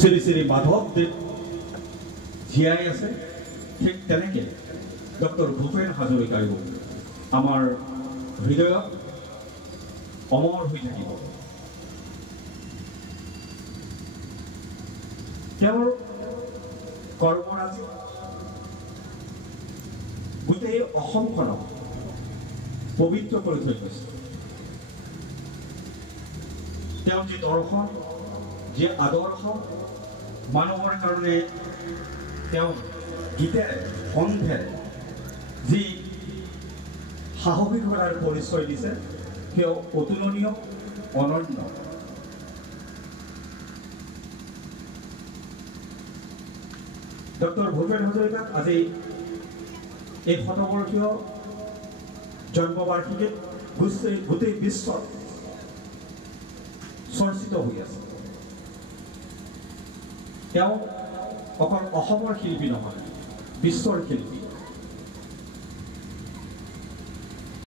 শ্ৰী শ্ৰী মাধৱদেৱ জীয়াই আছে, ঠিক তেনেকৈ ডক্টৰ ভূপেন হাজৰিকায়ো আমাৰ হৃদয়ত অমৰ হৈ থাকিব। তেওঁৰ কৰ্মৰাজি গোটেই অসমখনক পবিত্ৰ কৰি থৈ গৈছে। তেওঁৰ যি দৰ্শন, যি আদৰ্শ, মানুহৰ কাৰণে তেওঁ গীতেৰে কণ্ঠেৰে যি সাহসিকতাৰ পৰিচয় দিছে, তেওঁ অতুলনীয়, অনন্য। ডক্টৰ ভূপেন হাজৰিকাক আজি এই শতবৰ্ষীয় জন্মবাৰ্ষিকীত গোটেই বিশ্বত চৰ্চিত হৈ আছে। তেওঁ অকল অসমৰ শিল্পী নহয়, বিশ্বৰ শিল্পী।